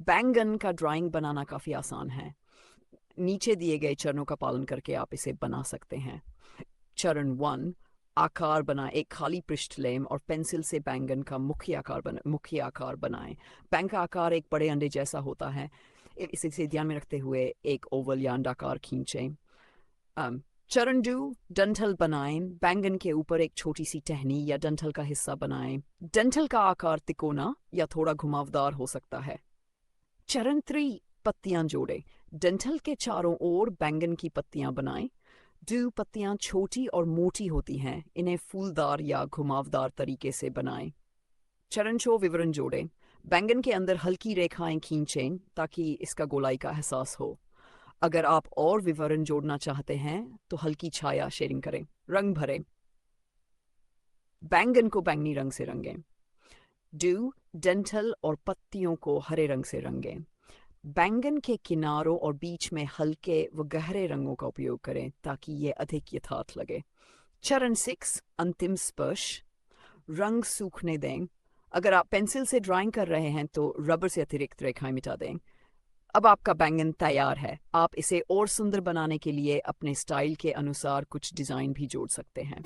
बैंगन का ड्राइंग बनाना काफ़ी आसान है। नीचे दिए गए चरणों का पालन करके आप इसे बना सकते हैं। चरण 1, आकार बनाएं। एक खाली पृष्ठ लें और पेंसिल से बैंगन का मुख्य आकार बनाएं। बैंक का आकार एक बड़े अंडे जैसा होता है। इसे ध्यान में रखते हुए एक ओवल या अंडाकार खींचें। चरण 2, डंठल बनाएं। बैंगन के ऊपर एक छोटी सी टहनी या डंठल का हिस्सा बनाएं। डंठल का आकार तिकोना या थोड़ा घुमावदार हो सकता है। चरण 3, पत्तियां जोड़ें। डंठल के चारों ओर बैंगन की पत्तियां बनाएं। पत्तियां छोटी और मोटी होती हैं, इन्हें फूलदार या घुमावदार तरीके से बनाएं। चरण 4, विवरण जोड़ें। बैंगन के अंदर हल्की रेखाएं खींचें ताकि इसका गोलाई का एहसास हो। अगर आप और विवरण जोड़ना चाहते हैं तो हल्की छाया शेडिंग करें। रंग भरें। बैंगन को बैंगनी रंग से रंगें। डंठल और पत्तियों को हरे रंग से रंगें। बैंगन के किनारों और बीच में हल्के व गहरे रंगों का उपयोग करें ताकि ये अधिक यथार्थ लगे। चरण 6, अंतिम स्पर्श। रंग सूखने दें। अगर आप पेंसिल से ड्राइंग कर रहे हैं तो रबर से अतिरिक्त रेखाएं मिटा दें। अब आपका बैंगन तैयार है। आप इसे और सुंदर बनाने के लिए अपने स्टाइल के अनुसार कुछ डिज़ाइन भी जोड़ सकते हैं।